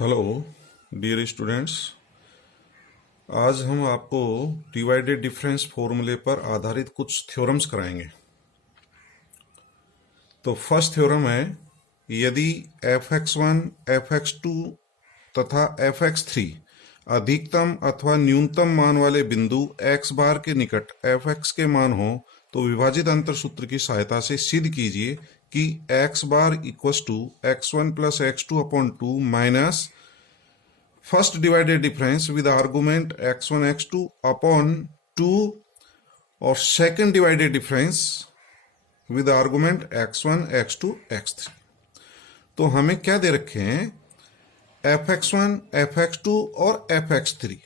Hello dear students. आज हम आपको डिवाइडेड डिफरेंस फॉर्मूले पर आधारित कुछ थ्योरम्स कराएंगे। तो फर्स्ट थ्योरम है, यदि f(x1), f(x2) तथा f(x3) अधिकतम अथवा न्यूनतम मान वाले बिंदु x बार के निकट f(x) के मान हो तो विभाजित अंतर सूत्र की सहायता से सिद्ध कीजिए कि x bar equals to x1 plus x2 upon 2 minus first divided difference with argument x1 x2 upon 2 और second divided difference with argument x1 x2 x3। तो हमें क्या दे रखे हैं, f(x1), f(x2) और f(x3).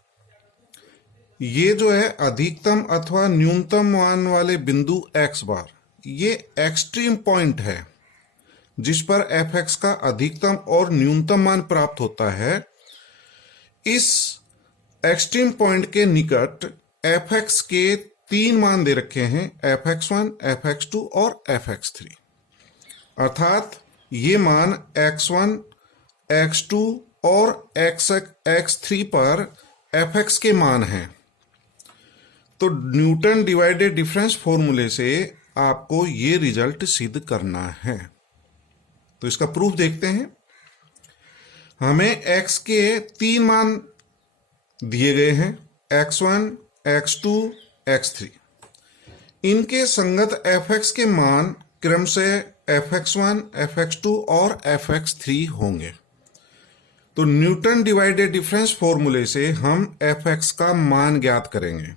ये जो है अधिकतम अथवा न्यूनतम मान वाले बिंदु x बार, ये एक्सट्रीम पॉइंट है जिस पर f(x) का अधिकतम और न्यूनतम मान प्राप्त होता है। इस एक्सट्रीम पॉइंट के निकट f(x) के 3 मान दे रखे हैं, f(x1), f(x2) और f(x3). अर्थात ये मान x1, x2 और x3 पर f(x) के मान हैं। तो न्यूटन डिवाइडेड डिफरेंस फॉर्मूले से आपको ये रिजल्ट सिद्ध करना है। तो इसका प्रूफ देखते हैं। हमें x के 3 मान दिए गए हैं, x1, x2, x3। इनके संगत f(x) के मान क्रमशः f(x1), f(x2) और f(x3) होंगे। तो न्यूटन डिवाइडेड डिफरेंस फॉर्मूले से हम f(x) का मान ज्ञात करेंगे।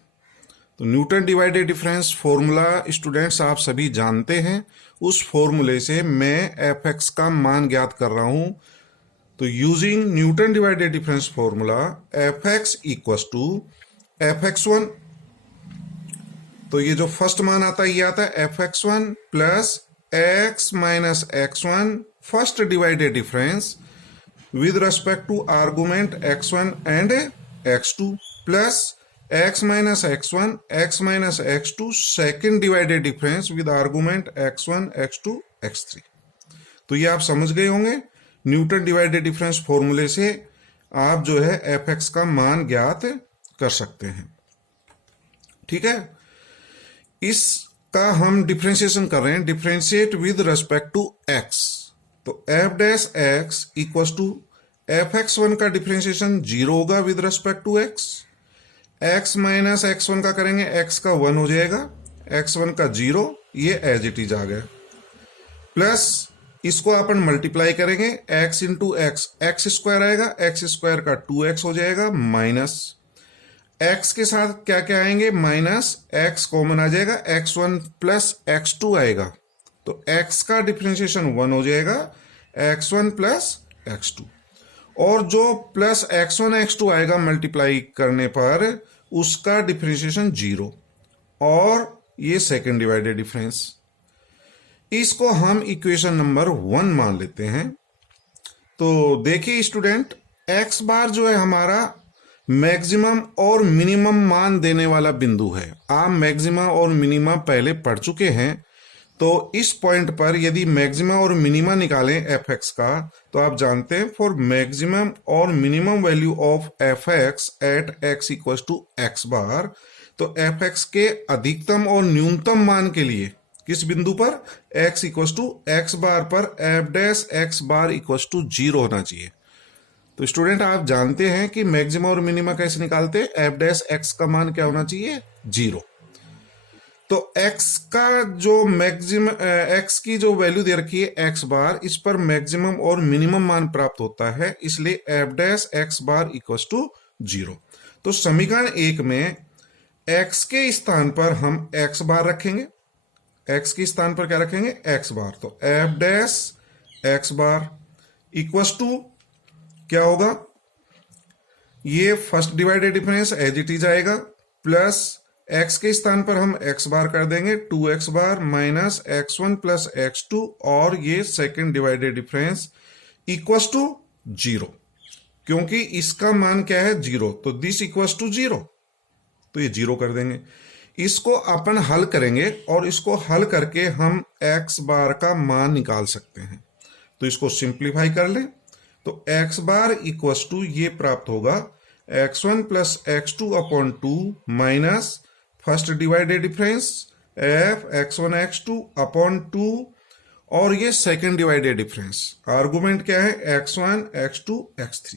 तो Newton divided difference formula students आप सभी जानते हैं। उस फॉर्मूले से मैं f(x) का मान ज्ञात कर रहा हूं। तो using Newton divided difference formula f(x) equals to f(x1), तो ये जो फर्स्ट मान आता है ये आता है f(x1) plus x minus x1 first divided difference with respect to argument x1 and x2 plus x minus x1 x minus x2 second divided difference with argument x1 x2 x3। तो ये आप समझ गए होंगे। न्यूटन डिवाइडेड डिफरेंस फॉर्मूले से आप जो है f(x) का मान ज्ञात कर सकते हैं। ठीक है, इसका हम डिफरेंशिएशन कर रहे हैं, differentiate with respect to x। तो f(x) इक्वल्स टू f(x1) का डिफरेंशिएशन 0 होगा with respect to x। x minus x1 का करेंगे, x का 1 हो जाएगा, x1 का 0, ये एज इट इज आ गया। प्लस इसको अपन मल्टीप्लाई करेंगे, x इंटू x स्क्वायर आएगा, x स्क्वायर का 2x हो जाएगा, माइनस x के साथ क्या क्या आएंगे, माइनस x कॉमन आ जाएगा, x1 प्लस x2 आएगा। तो x का डिफरेंशिएशन 1 हो जाएगा, x1 प्लस x2, और जो प्लस x1 x2 आएगा मल्टीप्लाई करने पर उसका डिफरेंशिएशन 0, और ये सेकेंड डिवाइडेड डिफरेंस। इसको हम इक्वेशन नंबर 1 मान लेते हैं। तो देखिए स्टूडेंट, x बार जो है हमारा मैक्सिमम और मिनिमम मान देने वाला बिंदु है। आप मैक्सिमा और मिनिमा पहले पढ़ चुके हैं। तो इस पॉइंट पर यदि मैक्सिमा और मिनिमा निकालें f(x) का, तो आप जानते हैं फॉर मैक्सिमम और minimum value of f(x) at x equals to x bar, तो f(x) के अधिकतम और न्यूनतम मान के लिए किस बिंदु पर, x इक्वल्स टू x बार पर f(x) बार इक्वल्स टू 0 होना चाहिए। तो स्टूडेंट आप जानते हैं कि मैक्सिमा और मिनिमा कैसे निकालते हैं, f(x) का मान क्या होना चाहिए, 0। तो x का जो मैक्सिमम, x की जो वैल्यू दे रखी है x बार, इस पर मैक्सिमम और मिनिमम मान प्राप्त होता है, इसलिए f(x) बार इक्वल्स टू 0। तो समीकरण 1 में x के स्थान पर हम x बार रखेंगे, x के स्थान पर क्या रखेंगे, x बार। तो f(x) बार इक्वल्स टू क्या होगा, ये first divided difference as it is आएगा, प्लस x के स्थान पर हम x बार कर देंगे 2x बार माइनस x1 प्लस x2, और ये second divided difference equals to 0, क्योंकि इसका मान क्या है, 0। तो दिस इक्वल्स टू 0, तो ये 0 कर देंगे। इसको अपन हल करेंगे और इसको हल करके हम x बार का मान निकाल सकते हैं। तो इसको सिंप्लीफाई कर लें, तो x बार इक्वस टू ये प्राप्त होगा x1 plus x2 upon 2 minus first divided difference f x1 x2 upon 2 और ये सेकंड डिवाइडेड डिफरेंस। आर्गुमेंट क्या है? x1 x2 x3।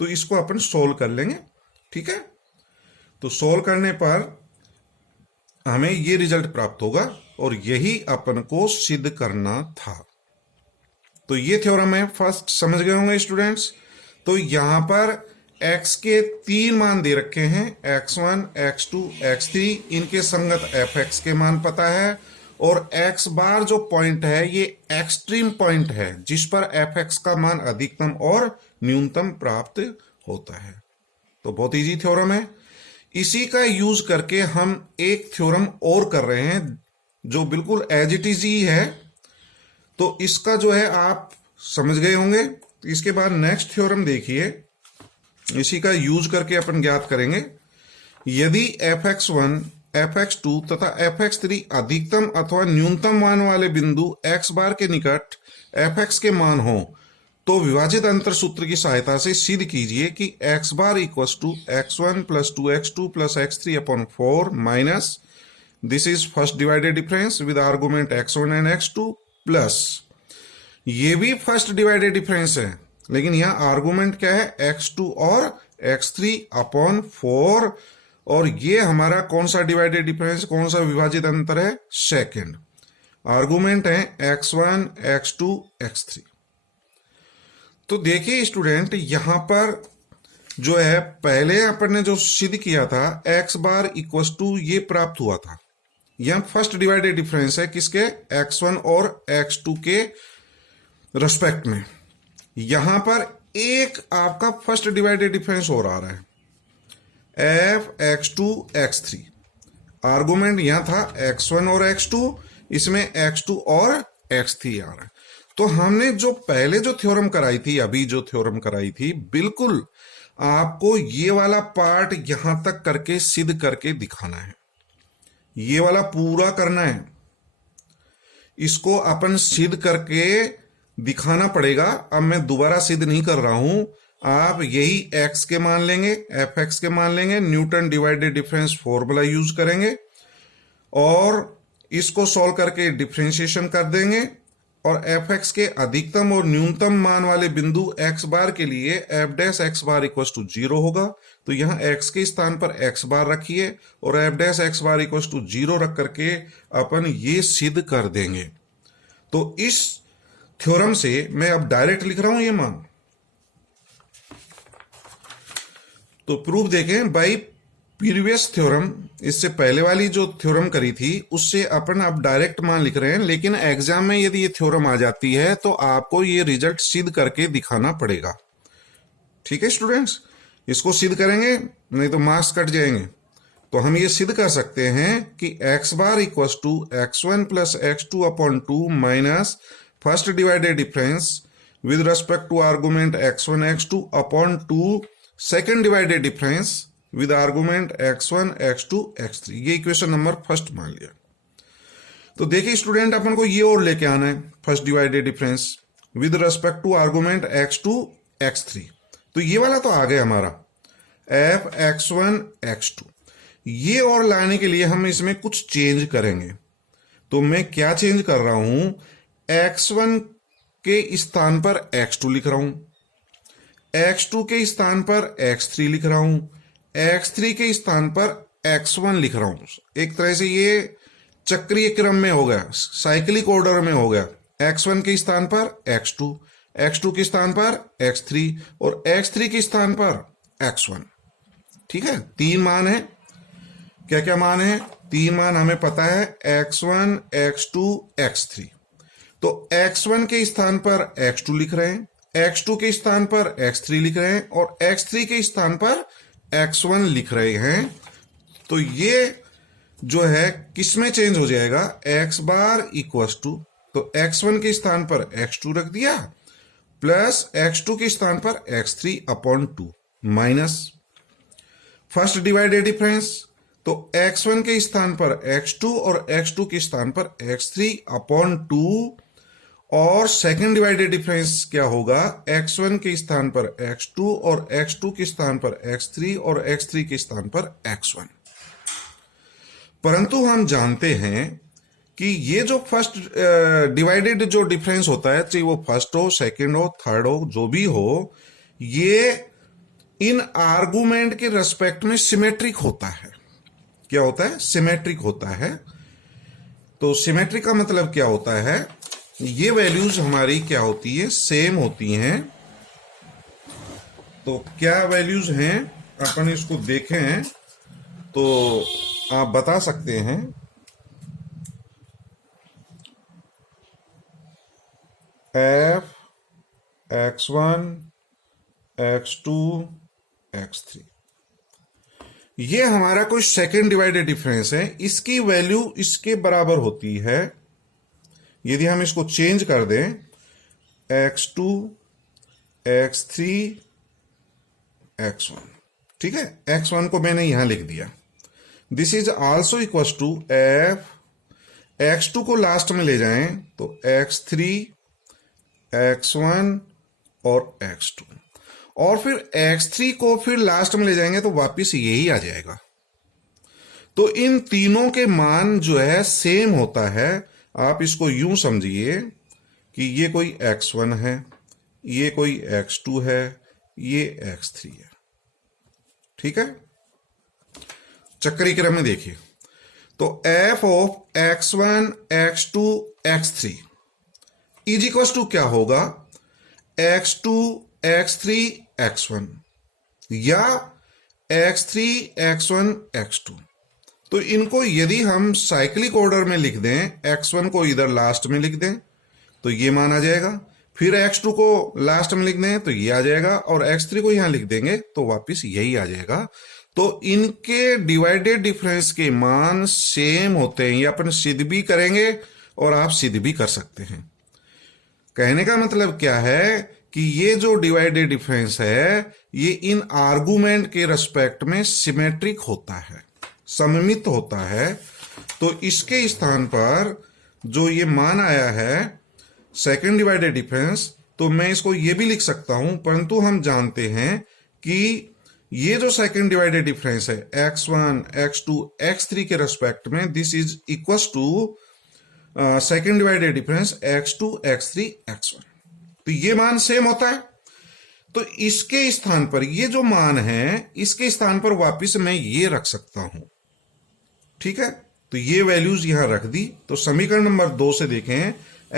तो इसको अपन सोल्व कर लेंगे, ठीक है। तो सोल्व करने पर हमें ये रिजल्ट प्राप्त होगा और यही अपन को सिद्ध करना था। तो ये थ्योरम है, फर्स्ट समझ गए होंगे स्टूडेंट्स। तो यहां पर x के 3 मान दे रखे हैं, x1 x2 x3, इनके संगत fx के मान पता है और x बार जो पॉइंट है ये एक्सट्रीम पॉइंट है जिस पर fx का मान अधिकतम और न्यूनतम प्राप्त होता है। तो बहुत इजी थ्योरम है। इसी का यूज करके हम एक थ्योरम और कर रहे हैं जो बिल्कुल एज इट इज ही है। तो इसका जो है आप समझ गए होंगे। इसके बाद नेक्स्ट थ्योरम देखिए, इसी का यूज करके अपन ज्ञात करेंगे यदि fx1 fx2 तथा fx3 अधिकतम अथवा न्यूनतम मान वाले बिंदु x बार के निकट fx के मान हो तो विभाजित अंतर सूत्र की सहायता से सिद्ध कीजिए कि x bar equals to x1 plus 2x2 plus x3 upon 4 minus this is first divided difference with argument x1 and x2 plus ये भी फर्स्ट डिवाइडेड डिफरेंस है लेकिन यहां आर्गुमेंट क्या है? x2 और x3 अपॉन 4 और ये हमारा कौन सा डिवाइडेड डिफरेंस, कौन सा विभाजित अंतर है? सेकंड। आर्गुमेंट है x1 x2 x3। तो देखिए स्टूडेंट, यहां पर जो है पहले अपन ने जो सिद्ध किया था x बार इक्वस टू ये प्राप्त हुआ था। यहां फर्स्ट डिवाइडेड डिफरेंस है किसके? x1 और x2 के रेस्पेक्ट में। यहां पर एक आपका फर्स्ट डिवाइडेड डिफरेंस और आ रहा है f x2 x3। आर्गुमेंट यहां था x1 और x2, इसमें x2 और x3 आ रहा है। तो हमने जो पहले जो थ्योरम कराई थी, अभी जो थ्योरम कराई थी, बिल्कुल आपको ये वाला पार्ट यहां तक करके सिद्ध करके दिखाना है। ये वाला पूरा करना है, इसको अपन सिद्ध करके दिखाना पड़ेगा। अब मैं दोबारा सिद्ध नहीं कर रहा हूं, आप यही x के मान लेंगे, fx के मान लेंगे, Newton divided difference formula use करेंगे और इसको सॉल्व करके डिफरेंशिएशन कर देंगे और fx के अधिकतम और न्यूनतम मान वाले बिंदु x बार के लिए f dash x bar equal to 0 होगा। तो यहां x के स्थान पर x बार रखिए और f dash x bar equal to 0 रख करके अपन ये सिद्ध कर देंगे। तो इस थ्योरम से मैं अब डायरेक्ट लिख रहा हूं ये मान। तो प्रूफ देखें, बाई प्रीवियस थ्योरम, इससे पहले वाली जो थ्योरम करी थी उससे अपन अब डायरेक्ट मान लिख रहे हैं, लेकिन एग्जाम में यदि ये थ्योरम आ जाती है तो आपको ये रिजल्ट सिद्ध करके दिखाना पड़ेगा। ठीक है स्टूडेंट्स, इसको सिद्ध करेंगे नहीं तो मार्क्स कट जाएंगे। तो हम ये सिद्ध कर सकते हैं कि x bar equals to x1 plus x2 upon 2 minus first divided difference with respect to argument x1 x2 upon 2 second divided difference with argument x1 x2 x3। ये इक्वेशन नंबर फर्स्ट मान लिया। तो देखिए स्टूडेंट, अपन को ये और लेके आना है first divided difference with respect to argument x2 x3। तो ये वाला तो आ गया हमारा f x1 x2। ये और लाने के लिए हम इसमें कुछ चेंज करेंगे। तो मैं क्या चेंज कर रहा हूं? x1 के स्थान पर x2 लिख रहा हूं, x2 के स्थान पर x3 लिख रहा हूं, x3 के स्थान पर x1 लिख रहा हूं। एक तरह से ये चक्रीय क्रम में हो गया, साइक्लिक ऑर्डर में हो गया। x1 के स्थान पर x2, x2 के स्थान पर x3 और x3 के स्थान पर x1। ठीक है, 3 मान है। क्या क्या मान है? 3 मान हमें पता है, x1 x2 x3। तो x1 के स्थान पर x2 लिख रहे हैं, x2 के स्थान पर x3 लिख रहे हैं और x3 के स्थान पर x1 लिख रहे हैं। तो ये जो है किसमें चेंज हो जाएगा? x बार इक्वल्स टू, तो x1 के स्थान पर x2 रख दिया प्लस x2 के स्थान पर x3 upon 2 minus first divided difference. तो x1 के स्थान पर x2 और x2 के स्थान पर x3 अपॉन 2 और सेकंड डिवाइडेड डिफरेंस क्या होगा, x1 के स्थान पर x2 और x2 के स्थान पर x3 और x3 के स्थान पर x1। परंतु हम जानते हैं कि ये जो फर्स्ट डिवाइडेड जो डिफरेंस होता है, चाहे वो फर्स्ट हो, सेकंड हो, थर्ड हो, जो भी हो, ये इन आर्गुमेंट के रेस्पेक्ट में सिमेट्रिक होता है। क्या होता है, सिमेट्रिक होता है। तो सिमेट्रिक का मतलब क्या होता है, ये वैल्यूज हमारी क्या होती है, सेम होती हैं। तो क्या वैल्यूज हैं, अपन इसको देखें तो आप बता सकते हैं। f(x1), x2, x3 ये हमारा कोई सेकेंड डिवाइडेड डिफरेंस है, इसकी वैल्यू इसके बराबर होती है। यदि हम इसको चेंज कर दें, x2, x3, x1, ठीक है, x1 को मैंने यहां लिख दिया। This is also equal to f, x2 को लास्ट में ले जाएं तो x3, x1 और x2, और फिर x3 को फिर लास्ट में ले जाएंगे तो वापिस यही आ जाएगा। तो इन तीनों के मान जो है सेम होता है। आप इसको यूं समझिए कि ये कोई x1 है, ये कोई x2 है, ये x3 है, ठीक है। चक्री क्रम में देखिए, तो f of x1, x2, x3 is equal to क्या होगा, x2, x3, x1 या x3, x1, x2। तो इनको यदि हम साइक्लिक ऑर्डर में लिख दें, x1 को इधर लास्ट में लिख दें तो ये मान आ जाएगा, फिर x2 को लास्ट में लिख दें तो ये आ जाएगा, और x3 को यहां लिख देंगे तो वापिस यही आ जाएगा। तो इनके डिवाइडेड डिफरेंस के मान सेम होते हैं। ये अपन सिद्ध भी करेंगे और आप सिद्ध भी कर सकते हैं। कहने का मतलब क्या है कि ये जो डिवाइडेड डिफरेंस है ये इन आर्गुमेंट के रेस्पेक्ट में सिमेट्रिक होता है, सममित होता है। तो इसके स्थान पर जो ये मान आया है सेकंड डिवाइडेड डिफरेंस, तो मैं इसको ये भी लिख सकता हूं, परंतु हम जानते हैं कि ये जो सेकंड डिवाइडेड डिफरेंस है x1, x2, x3 के रेस्पेक्ट में, this is equal to second divided difference x2, x3, x1। तो ये मान सेम होता है। तो इसके स्थान पर ये जो मान है, इसके स्थान पर वापिस मैं ये रख सकता हूं, ठीक है। तो ये वैल्यूज यहां रख दी। तो समीकरण नंबर 2 से देखें,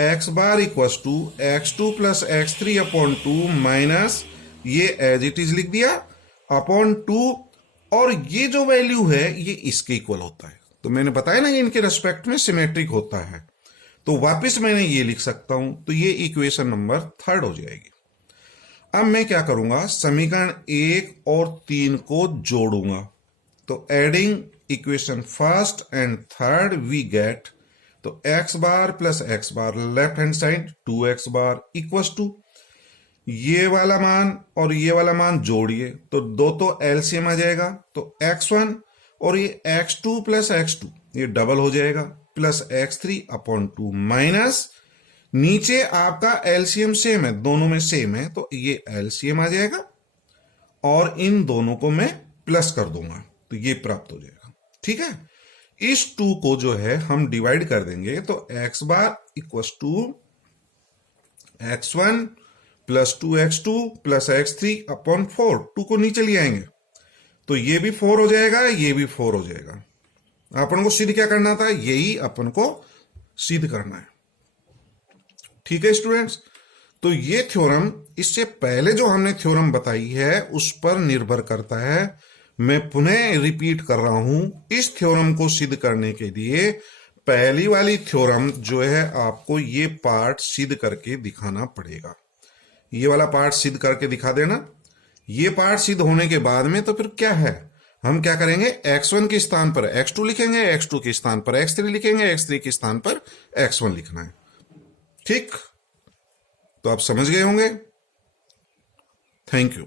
x bar equal to x2 plus x3 upon 2 minus ये एज इट इज लिख दिया अपॉन 2, और ये जो वैल्यू है ये इसके इक्वल होता है। तो मैंने बताया ना, ये इनके रेस्पेक्ट में सिमेट्रिक होता है। तो वापस मैंने ये लिख सकता हूं। तो ये इक्वेशन नंबर 3 हो जाएगी। अब मैं क्या करूंगा, समीकरण 1 और 3 को जोड़ूंगा। तो adding equation first and third we get, तो x bar plus x bar left hand side 2x bar equal to ये वाला मान और ये वाला मान जोड़िए तो दो तो एलसीएम आ जाएगा। तो x1 और ये x2 प्लस x2 ये डबल हो जाएगा, प्लस x3 अपॉन 2 माइनस नीचे आपका एलसीएम सेम है, दोनों में सेम है, तो ये एलसीएम आ जाएगा और इन दोनों को मैं प्लस कर दूंगा तो ये प्राप्त हो जाएगा, ठीक है। इस 2 को जो है हम डिवाइड कर देंगे तो x bar equal to x1 plus 2x2 plus x3 upon 4, 2 को नीचे ले आएंगे तो ये भी 4 हो जाएगा, ये भी 4 हो जाएगा। अपन को सिद्ध क्या करना था, यही अपन को सिद्ध करना है, ठीक है स्टूडेंट्स। तो ये थ्योरम, इससे पहले जो हमने थ्योरम बताई है उस पर निर्भर करता है। मैं पुनः रिपीट कर रहा हूं, इस थ्योरम को सिद्ध करने के लिए पहली वाली थ्योरम जो है आपको ये पार्ट सिद्ध करके दिखाना पड़ेगा। ये वाला पार्ट सिद्ध करके दिखा देना। ये पार्ट सिद्ध होने के बाद में तो फिर क्या है, हम क्या करेंगे, x1 के स्थान पर x2 लिखेंगे, x2 के स्थान पर x3 लिखेंगे, x3 के स्थान पर x1 लिखना है, ठीक। तो आप समझ गए होंगे। Thank you.